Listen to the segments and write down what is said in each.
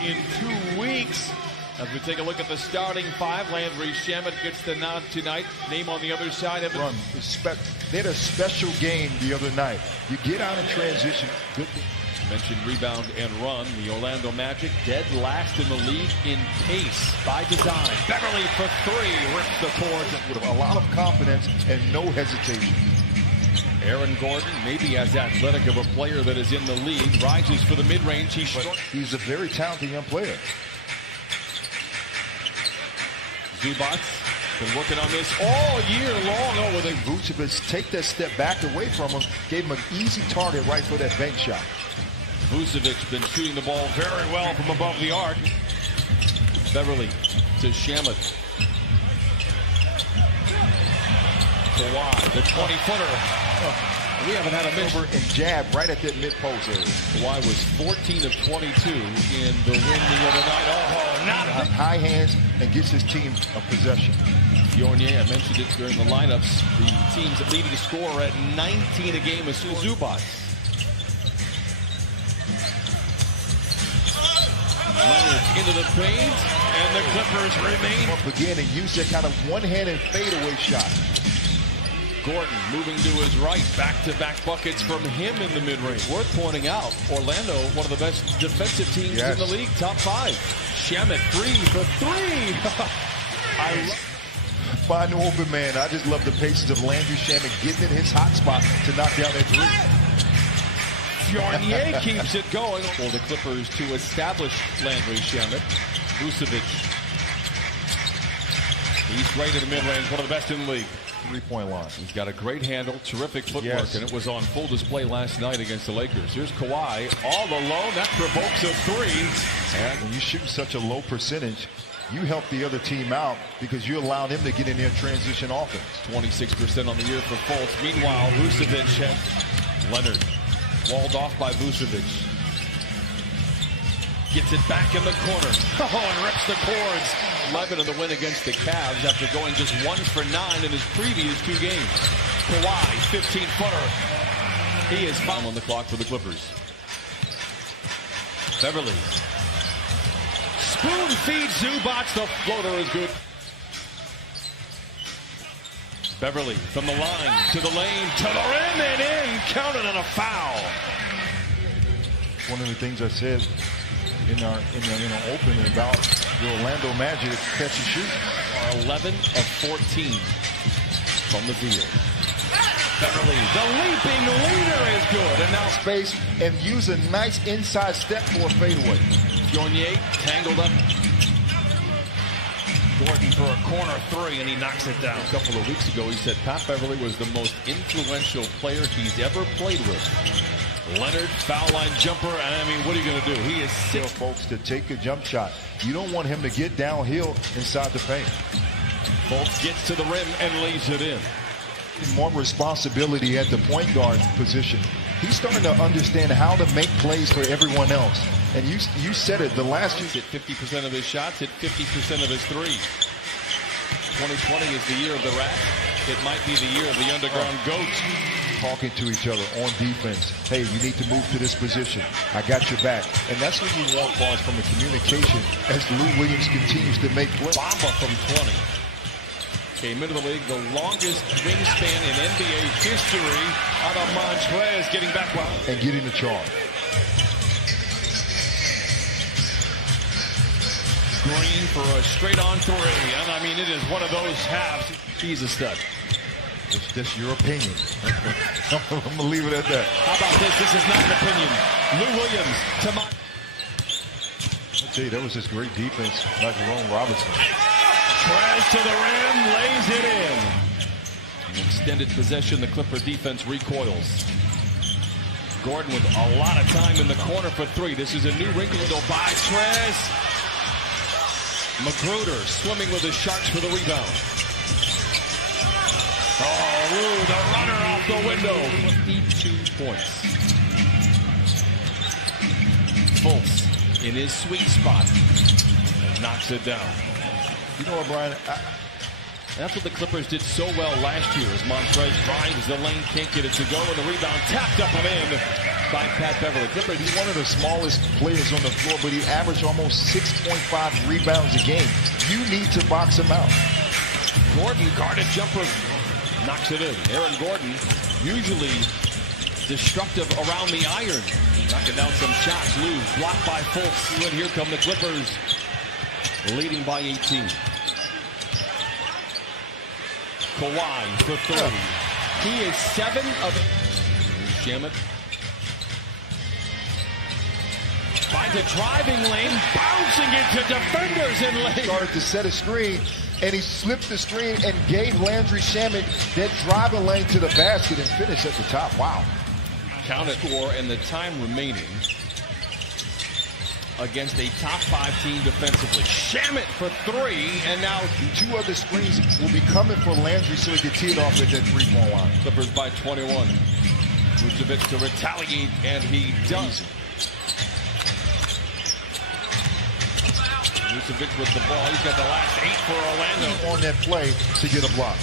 In 2 weeks, as we take a look at the starting five, Landry Shamet gets the nod tonight. Name on the other side of it. Run. They had a special game the other night. You get out in transition. Good. Mentioned rebound and run. The Orlando Magic dead last in the league in pace by design. Beverly for three, rips the cords with a lot of confidence and no hesitation. Aaron Gordon, maybe as athletic of a player that is in the league, rises for the mid-range. He's a very talented young player. Zubac been working on this all year long. Oh, with Vucevic take that step back away from him, gave him an easy target right for that bank shot. Vucevic been shooting the ball very well from above the arc. Beverly to Shamet. Kawhi, the 20-footer. We haven't had a miss. Over and jab right at that mid-post area. Kawhi was 14 of 22 in the win the other night. Oh, not high hands and gets his team a possession. Fournier, I mentioned it during the lineups. The team's leading scorer at 19 a game is Zubac. Leonard into the paint, and the Clippers remain. Up again and use that kind of one-handed fadeaway shot. Gordon moving to his right, back-to-back buckets from him in the mid-range. Worth pointing out, Orlando, one of the best defensive teams in the league, top five. Shamet, three for three. Find an open man. I just love the patience of Landry Shamet getting in his hot spot to knock down that three. Fournier keeps it going for the Clippers to establish Landry Shamet. Vucevic. He's great in the mid-range, one of the best in the league. Three-point line. He's got a great handle, terrific footwork, and it was on full display last night against the Lakers. Here's Kawhi all alone. That provokes a three. And when you shoot such a low percentage, you help the other team out because you allow them to get in their transition offense. 26% on the year for Fultz. Meanwhile, Vucevic has Leonard walled off by Vucevic. Gets it back in the corner. Oh, and rips the cords. 11 in the win against the Cavs after going just 1 for 9 in his previous 2 games. Kawhi, 15-footer. He is foul on the clock for the Clippers. Beverly. Spoon feeds Zubac. The floater is good. Beverly from the line to the lane to the rim and in. Counted on a foul. One of the things I said in our opening about the Orlando Magic catch and shoot. Are 11 of 14 from the field. Beverly, the leaping leader is good, and now space and use a nice inside step for a fadeaway. Fournier tangled up. Gordon for a corner three, and he knocks it down. A couple of weeks ago, he said Pat Beverly was the most influential player he's ever played with. Leonard, foul line jumper, and I mean, what are you going to do? He is sick. Folks, to take a jump shot. You don't want him to get downhill inside the paint. Fultz gets to the rim and lays it in. More responsibility at the point guard position. He's starting to understand how to make plays for everyone else. And you said it, the last year. Hit 50% of his shots, hit 50% of his threes. 2020 is the year of the Rat. It might be the year of the underground goats. Talking to each other on defense. Hey, you need to move to this position. I got your back. And that's what you want, boss, from the communication as Lou Williams continues to make plays. Bamba from 20. Came into the league, the longest wingspan in NBA history out of Montrez, getting back well. And getting the charge. Green for a straight-on three. And I mean, it is one of those halves. He's a stud. It's just your opinion. I'm going to leave it at that. How about this? This is not an opinion. Lou Williams to my... I'll tell you, that was just great defense by Jerome Robinson. Trez to the rim, lays it in. An extended possession, the Clipper defense recoils. Gordon with a lot of time in the corner for three. This is a new wrinkle by Trez. Magruder swimming with the Sharks for the rebound. Oh, Lou, the runner off the window. 52 points. Fultz in his sweet spot and knocks it down. You know what, Brian? That's what the Clippers did so well last year as Montrez drives the lane, can't get it to go, and the rebound tapped up and in. by Pat Beverly. Clippers, He's one of the smallest players on the floor, but he averaged almost 6.5 rebounds a game. You need to box him out. Gordon, guarded jumper, knocks it in. Aaron Gordon, usually destructive around the iron. Knocking down some shots. Lou blocked by Fultz. And here come the Clippers, leading by 18. Kawhi for 3. He is 7 of 8. Shamet finds a driving lane, bouncing into defenders in lane. Started to set a screen, and he slipped the screen and gave Landry Shamet that driving lane to the basket and finished at the top. Wow. Count it, score, and the time remaining against a top 5 team defensively. Shamet for 3, and now 2 other screens will be coming for Landry so he can tee it off at that 3-point line. Clippers by 21. Vucevic to retaliate, and he does. Vucevic with the ball. He's got the last 8 for Orlando. On that play to get a block.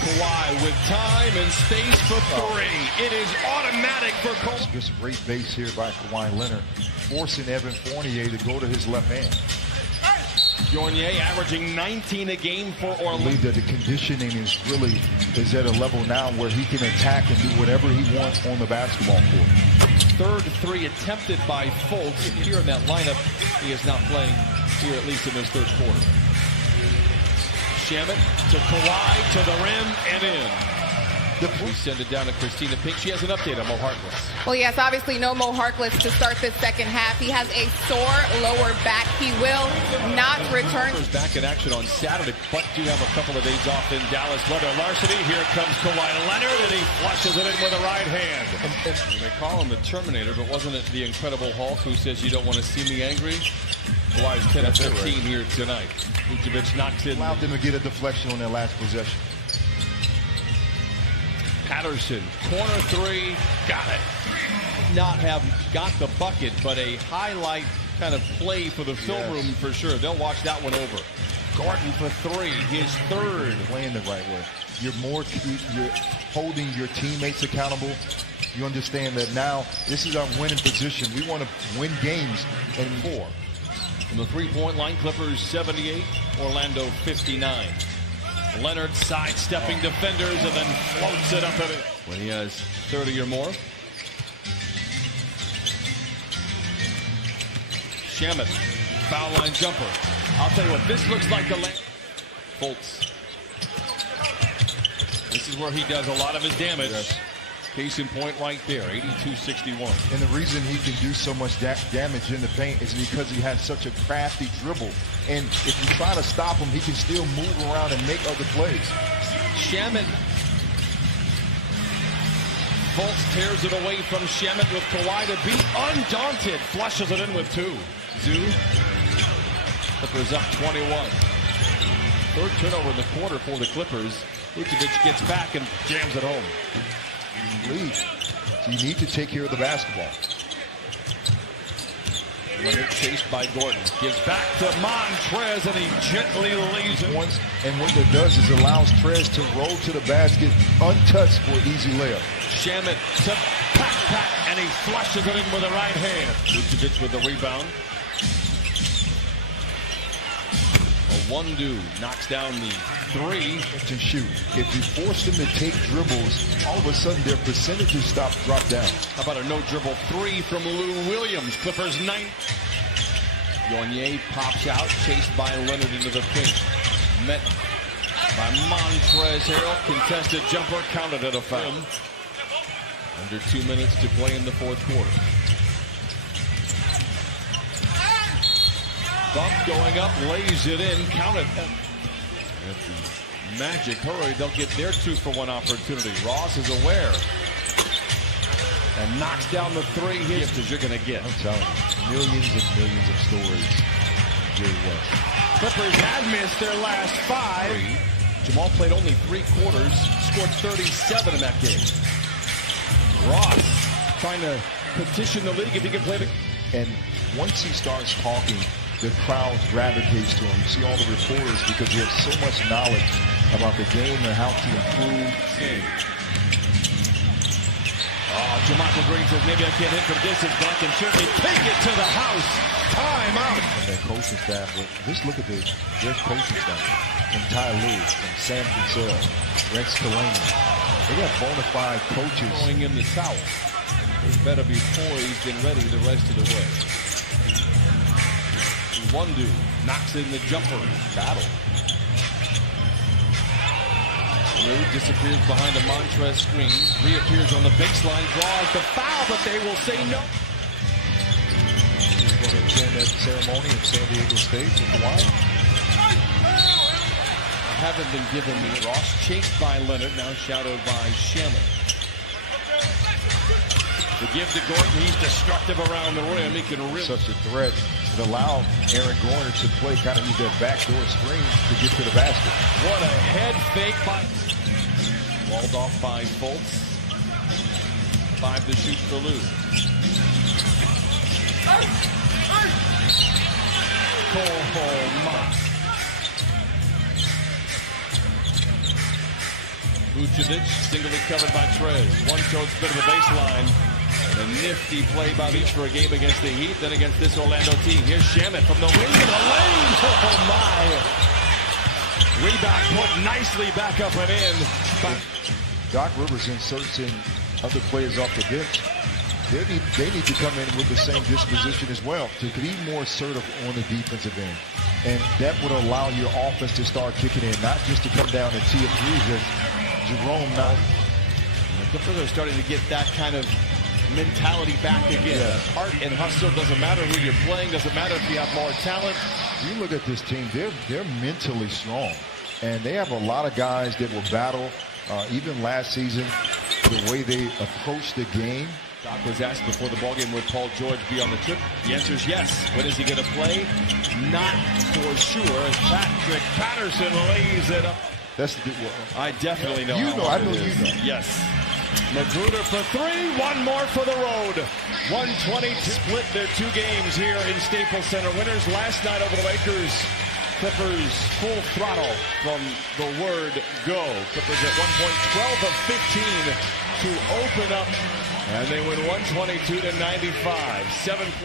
Kawhi with time and space for 3. It is automatic for Kawhi. Just great base here by Kawhi Leonard, forcing Evan Fournier to go to his left hand. Fournier averaging 19 a game for I Orlando. believe that the conditioning is at a level now where he can attack and do whatever he wants on the basketball court. Third 3 attempted by Fultz. Here in that lineup, he is not playing here, at least in this third quarter. Shamet to Kawhi, to the rim, and in. We send it down to Christina Pink. She has an update on Mo Harkless. Well, yes, obviously no Mo Harkless to start this second half. He has a sore lower back. He will not return. Back in action on Saturday, but do have a couple of days off in Dallas. Leather Larceny. Here comes Kawhi Leonard, and he flushes it in with a right hand. And they call him the Terminator, but wasn't it the Incredible Hulk who says, "You don't want to see me angry"? Kawhi's 10 of 15 here tonight. Vucevic knocks in. Allowed them to get a deflection on their last possession. Patterson, corner 3, got it. Not have got the bucket, but a highlight kind of play for the film room for sure. They'll watch that one over. Gordon for 3, his 3rd. Playing the right way. You're holding your teammates accountable. You understand that now this is our winning position. We want to win games and 4. From the 3-point line, Clippers 78, Orlando 59. Leonard sidestepping defenders and then floats it up at it when he has 30 or more. Shamet, foul line jumper. I'll tell you what, this looks like the Fultz. This is where he does a lot of his damage. Yes. Case in point right there, 82-61. And the reason he can do so much damage in the paint is because he has such a crafty dribble. And if you try to stop him, he can still move around and make other plays. Shamet. Fultz tears it away from Shamet with Kawhi to beat. Undaunted. Flushes it in with 2. Zoo. Clippers up 21. Third turnover in the quarter for the Clippers. Vucevic gets back and jams it home. Lead. So you need to take care of the basketball. Leonard chased by Gordon. Gives back to Montrez, and he gently lays it. Once, and what that does is allows Trez to roll to the basket untouched for an easy layup. Shamet to Pat, and he flushes it in with the right hand. Vucevic with the rebound. Wondu knocks down the 3. To shoot. If you force them to take dribbles, all of a sudden their percentages drop down. How about a no dribble 3 from Lou Williams? Clippers 9. Fournier pops out, chased by Leonard into the paint. Met by Montrez Harrell. Contested jumper, counted at a foul. Under 2 minutes to play in the fourth quarter. Bump going up, lays it in, counted. At the Magic hurry, they'll get their 2-for-1 opportunity. Ross is aware and knocks down the 3 hits as you're going to get. I'm telling you, millions and millions of stories. Jerry West. Clippers had missed their last 5. Jamal played only 3 quarters, scored 37 in that game. Ross trying to petition the league if he can play the... And once he starts talking, the crowd gravitates to him. You see all the reporters because he has so much knowledge about the game and how to improve. Oh, JaMychal Green says maybe I can't hit from distance, but I can certainly take it to the house. Time out. And their coaching staff, but just look at their coaching staff. From Ty Lue, from Sam Cassell, Rex Kalani. They got bona fide coaches. Going in the south. They better be poised and ready the rest of the way. Wundu knocks in the jumper. Battle. Lue disappears behind a Montrez screen. Reappears on the baseline. Draws the foul, but they will say no. He's going to attend that ceremony in San Diego State with Kawhi. Haven't been given the Ross, chased by Leonard, now shadowed by Shamet. The give to Gordon, he's destructive around the rim. He can really Such a threat. It allowed Aaron Gordon to play, kind of use that backdoor screen to get to the basket. What a head fake by walled off by Fultz. 5 to shoot for Lue. Oh my. Vucevic, singly covered by Trez. One towards bit of a baseline. And a nifty play by Beach for a game against the Heat, then against this Orlando team. Here's Shamet from the wing to the lane. Oh my. Rebound put nicely back up and in. Doc Rivers inserts in other players off the bench. They need to come in with the same disposition as well to be more assertive on the defensive end. And that would allow your offense to start kicking in, not just to come down and tee up threes as Jerome not. The Clippers are starting to get that kind of mentality back again. Yeah. Heart and hustle, doesn't matter who you're playing, doesn't matter if you have more talent. You look at this team, they're mentally strong. And they have a lot of guys that will battle, even last season, the way they approach the game. Doc was asked before the ballgame, would Paul George be on the trip? The answer is yes. When is he going to play? Not for sure. As Patrick Patterson lays it up. That's the I definitely know. You how know, hard I know it is. you know. Yes. Magruder for 3. One more for the road. 120 to split their 2 games here in Staples Center. Winners last night over the Lakers. Clippers full throttle from the word go. Clippers at 1 point, 12 of 15 to open up. And they win 122 to 95. 7 points.